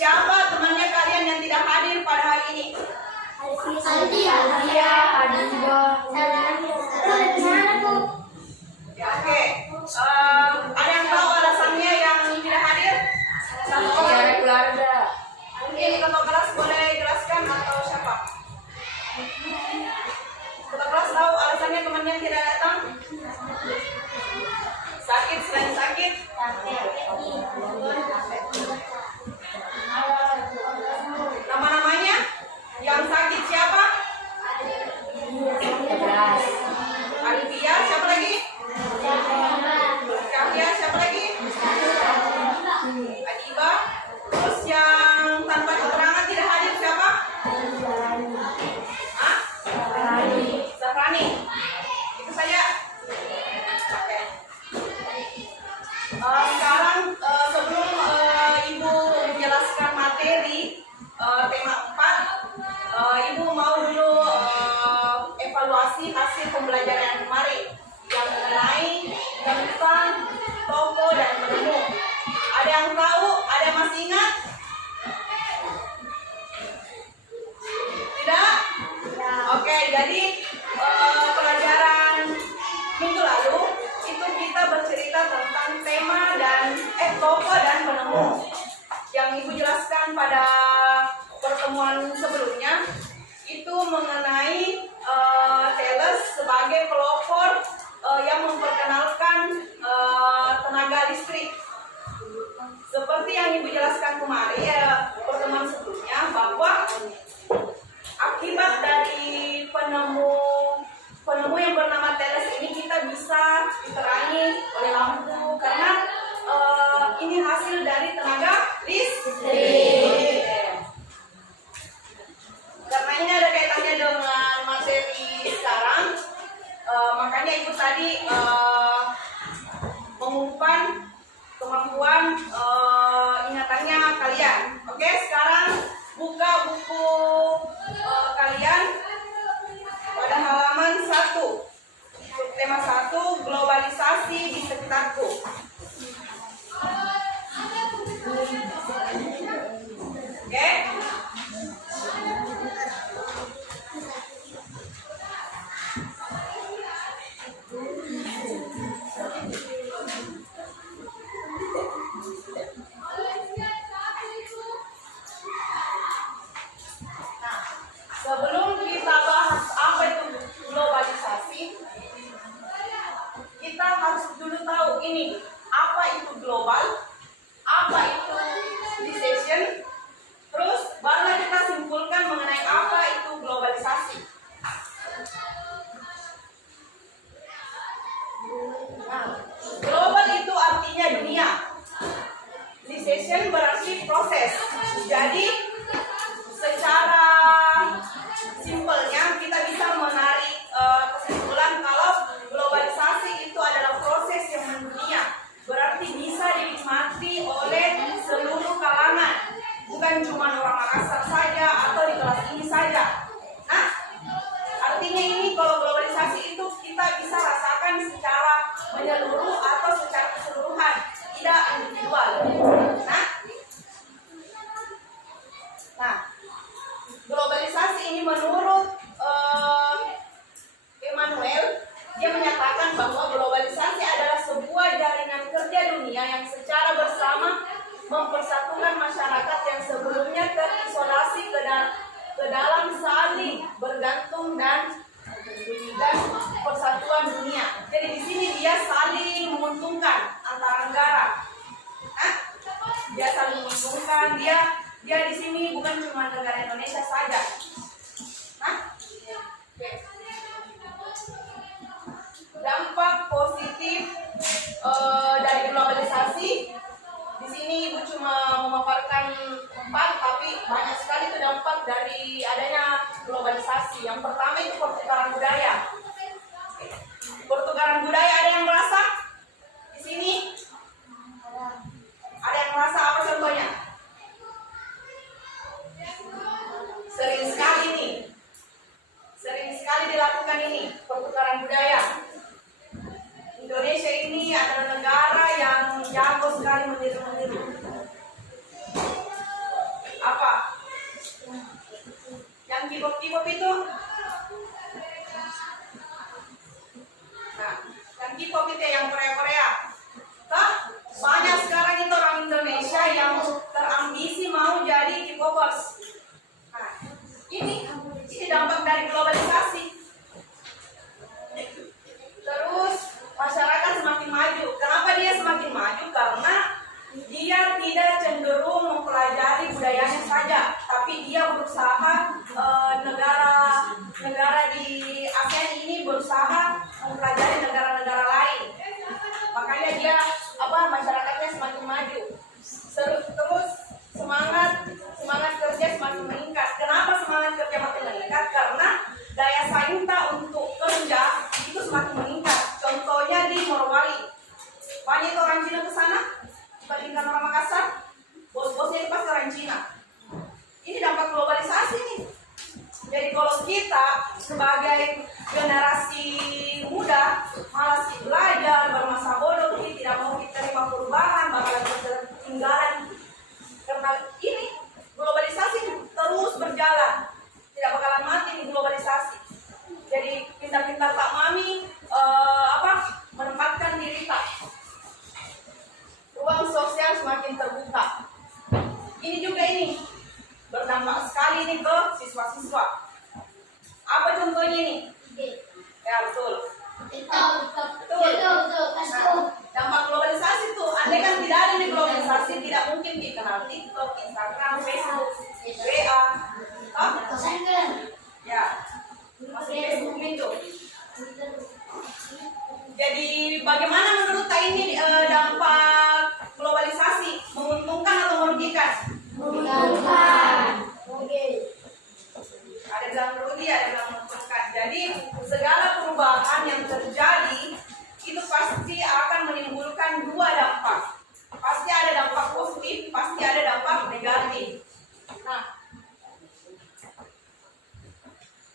Siapa temannya kalian yang tidak hadir pada hari ini? Alia, Adiba. Oke. Ada yang tahu alasannya yang tidak hadir? Satu orang. Keluarga. Mungkin ketua kelas boleh jelaskan atau siapa? Ketua kelas tahu alasannya temannya yang tidak datang? Sakit, selain sakit. Nama-namanya? Yang sakit siapa? Alivia, siapa lagi? Kavia, siapa lagi? Adiba. Terus yang tanpa keterangan tidak hadir siapa? Hah? Safrani. Itu saja. Oke. Sekarang sebelum Ibu menjelaskan materi tema 4, Ibu mau dulu evaluasi hasil pembelajaran yang kemarin yang mengenai tentang toko dan menu. Ada yang tahu? Ada yang masih ingat? Tidak? Oke, jadi pelajaran minggu lalu itu kita bercerita tentang tema dan toko dan penemu. Yang Ibu jelaskan pada pertemuan sebelumnya itu mengenai Thales sebagai pelopor yang memperkenalkan tenaga listrik. Seperti yang Ibu jelaskan kemarin pertemuan sebelumnya bahwa akibat dari penemu yang bernama Thales ini kita bisa diterangi oleh lampu karena ini hasil dari tenaga listrik. Karena ini ada kaitannya dengan materi sekarang, makanya Ibu tadi mengumumkan kemampuan ingatannya kalian. Oke, sekarang buka buku kalian pada halaman 1. Tema 1, globalisasi di sekitarku. Oke. Sebelum kita bahas apa itu globalisasi, kita harus dulu tahu ini apa itu global, apa itu recession, terus baru kita simpulkan mengenai apa itu globalisasi. Nah, global itu artinya dunia. Recession berarti proses. Jadi secara simpelnya kita bisa menarik kesimpulan kalau globalisasi itu adalah proses yang mendunia, berarti bisa dinikmati oleh seluruh kalangan, bukan cuma orang Makassar saja atau di kelas ini saja. Nah, artinya ini kalau globalisasi itu kita bisa rasakan secara menyeluruh atau secara keseluruhan, tidak individual. Nah, globalisasi ini menurut Emmanuel, dia menyatakan bahwa globalisasi adalah sebuah jaringan kerja dunia yang secara bersama mempersatukan masyarakat yang sebelumnya terisolasi ke dalam saling bergantung dan persatuan dunia. Jadi di sini dia saling menguntungkan antara negara. Nah, dia saling menguntungkan, dia di sini bukan cuma negara Indonesia saja. Nah, oke. Dampak positif dari globalisasi. Di sini Ibu cuma memaparkan 4, tapi banyak sekali itu dampak dari adanya globalisasi. Yang pertama itu pertukaran budaya. Pertukaran budaya, ada yang merasa? Di sini ada yang merasa apa contohnya? Sering sekali dilakukan ini pertukaran budaya. Indonesia ini adalah negara yang jago sekali meniru. tidak cenderung mempelajari budayanya saja, tapi dia berusaha negara di ASEAN ini berusaha mempelajari negara-negara lain. Makanya dia masyarakatnya semakin maju. Terus semangat kerja semakin meningkat. Kenapa semangat kerja makin meningkat? Karena daya saing kita untuk kerja itu semakin meningkat. Contohnya di Morowali, banyak orang Cina ke sana dibandingkan orang Makassar. Bos-bosnya itu pasti orang Cina. Ini dampak globalisasi nih. Jadi kalau kita sebagai generasi muda malas belajar, bermasa bodoh, tidak mau kita terima perubahan, bakalan ketinggalan. Karena ini globalisasi terus berjalan, tidak bakalan mati di globalisasi. Jadi pintar-pintar tak mami menempatkan diri tak. Ruang sosial semakin terbuka. Ini juga ini berdampak sekali nih ke siswa-siswa. Apa contohnya ini? Ya betul. Betul. Nah, dampak globalisasi tuh, andai kan tidak ada nih globalisasi, tidak mungkin dikenal TikTok, Instagram, Facebook, WA, ya, masih Facebook itu. Jadi bagaimana menurut Kak ini dampak globalisasi, menguntungkan atau merugikan? Menguntungkan. Ada bilang merugi, ada bilang menguntungkan. Jadi segala perubahan yang terjadi itu pasti akan menimbulkan dua dampak. Pasti ada dampak positif, pasti ada dampak negatif. Nah,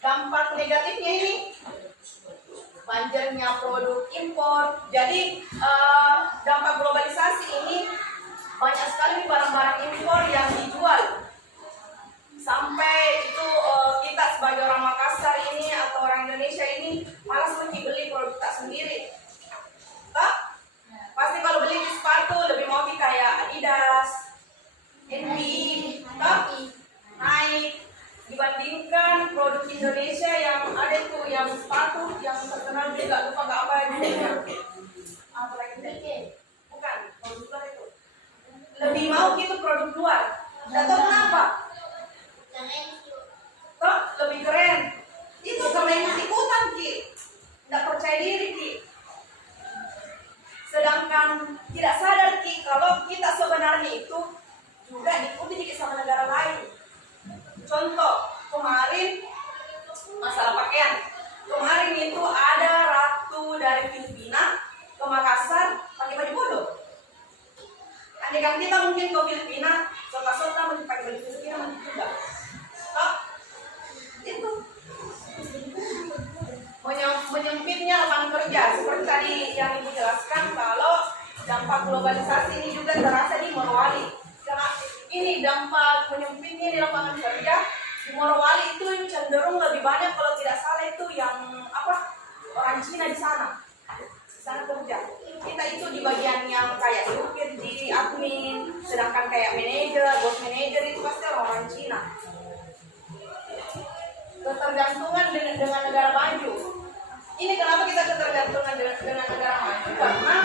dampak negatifnya ini banjirnya produk impor. Jadi dampak globalisasi ini banyak sekali barang-barang impor yang dijual. Sampai itu kita sebagai orang Makassar ini atau orang Indonesia ini malas beli produk tak sendiri. Pasti kalau beli sepatu lebih mau kayak Adidas, NB, Nike, dibandingkan produk Indonesia yang ada tuh yang sepatu yang terkenal juga lupa gak apa juga. Apa lagi deh? Bukan produk luar itu. Lebih mau gitu produk luar. Gak tahu kenapa? Lebih keren. Itu karena ikut-ikutan Ki. Nggak percaya diri Ki. Sedangkan tidak sadar Ki kalau kita sebenarnya itu juga diikuti dikit sama negara lain. Contoh kemarin masalah pakaian. Kemarin itu ada ratu dari Filipina ke Makassar pakai baju bodoh. Andai kan kita mungkin ke Filipina, sota-sota mungkin pakai baju Filipina mungkin juga. Itu menyempitnya lapangan kerja seperti tadi yang Ibu jelaskan kalau dampak globalisasi ini juga terasa di Morowali. Karena ini dampak menyempitnya di lapangan kerja di Morowali itu cenderung lebih banyak kalau tidak salah itu yang orang Cina di sana kerja. Kita itu di bagian yang kayak supir, di admin, sedangkan kayak manajer, bos manajer itu pasti orang Cina. Ketergantungan dengan negara maju. Ini kenapa kita ketergantungan dengan negara maju? Karena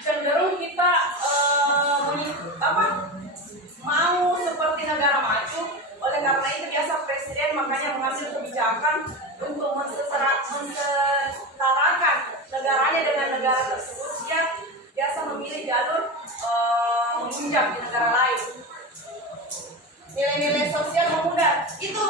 cenderung kita mau seperti negara maju. Oleh karena itu biasa presiden makanya mengambil kebijakan untuk mensetarakan negaranya dengan negara tersebut. Dia biasa memilih jalur meminjam di negara lain. Nilai-nilai sosial memudar. Itu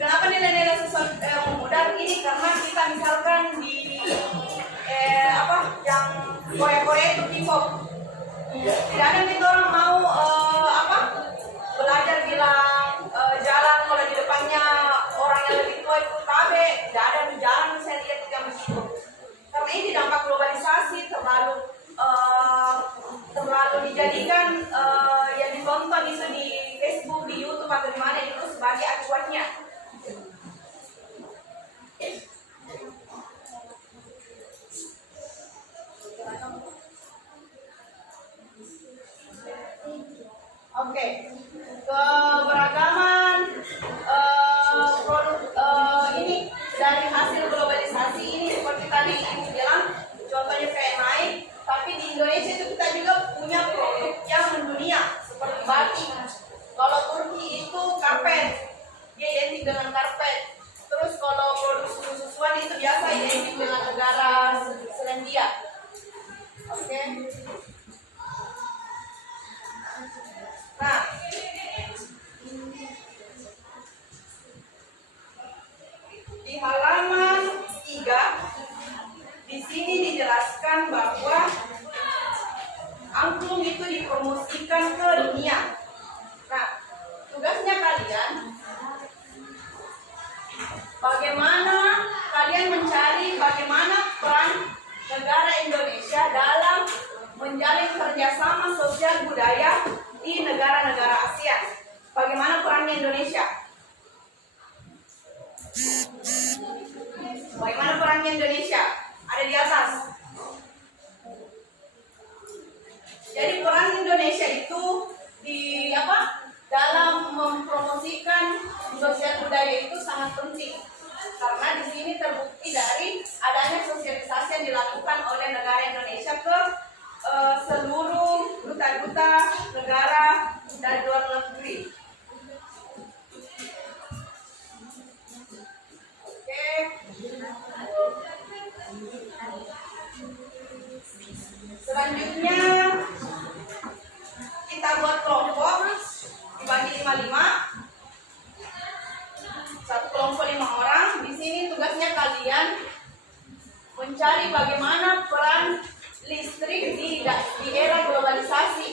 kenapa nilai-nilai sosial memudar? Ini karena kita misalkan di yang Korea itu K-pop. Tidak ada nih orang mau belajar bilang jalan kalau di depannya orang yang lebih tua itu tabe. Tidak ada di jalan saya lihat juga begitu. Karena ini dampak globalisasi terlalu dijadikan yang ditonton itu di Facebook, di YouTube atau di mana itu sebagai acuannya. Oke, keberagaman produk ini dari hasil globalisasi ini seperti tadi Ibu bilang, contohnya kayak naik, tapi di Indonesia itu kita juga punya produk yang mendunia. promosikan ke dunia. Nah, tugasnya kalian, bagaimana kalian mencari bagaimana peran negara Indonesia dalam menjalin kerjasama sosial budaya di negara-negara ASEAN. Bagaimana perannya Indonesia? Bagaimana perannya Indonesia? Ada di atas. Jadi peran Indonesia itu di apa? Dalam mempromosikan sosial budaya itu sangat penting. Karena di sini terbukti dari adanya sosialisasi yang dilakukan oleh negara Indonesia ke seluruh duta-duta negara dari luar negeri. Oke. Selanjutnya kita buat kelompok dibagi 5-5. Satu kelompok 5 orang. Di sini tugasnya kalian mencari bagaimana peran listrik di era globalisasi.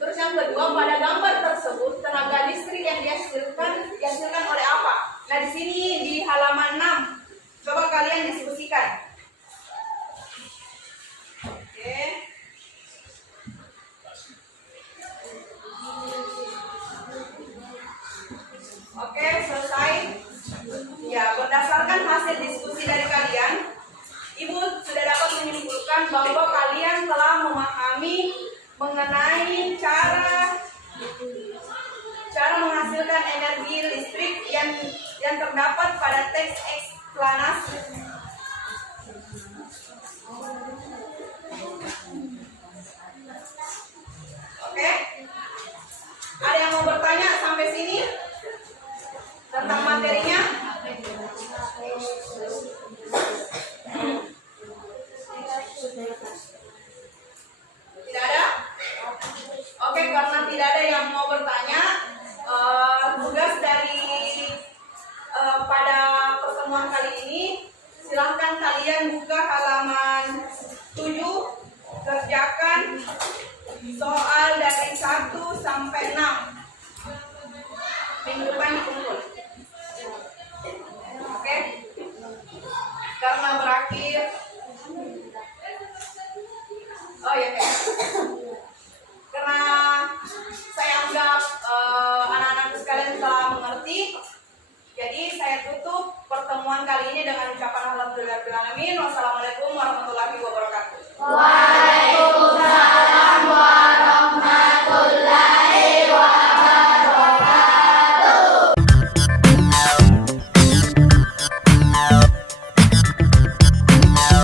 Terus yang kedua, pada gambar tersebut tenaga listrik yang dihasilkan oleh apa? Nah, di sini di halaman 6. Coba kalian diskusikan. Oke. Oke, selesai. Ya, berdasarkan hasil diskusi dari kalian, Ibu sudah dapat menyimpulkan bahwa kalian telah memahami mengenai cara menghasilkan energi listrik yang terdapat pada teks eksplanasi. Oke? Ada yang mau bertanya sampai sini tentang materinya? Tidak ada? Oke, karena tidak ada yang mau bertanya, tugas dari pada pertemuan kali ini, silahkan kalian buka halaman 7, kerjakan soal dari 1 sampai 6. Minggu depan dikumpul. Oke? Karena berakhir. Oh ya, oke. Karena saya anggap anak-anak sekalian telah mengerti, jadi saya tutup pertemuan kali ini dengan ucapan alhamdulillahirabbil alamin. Wassalamualaikum warahmatullahi wabarakatuh.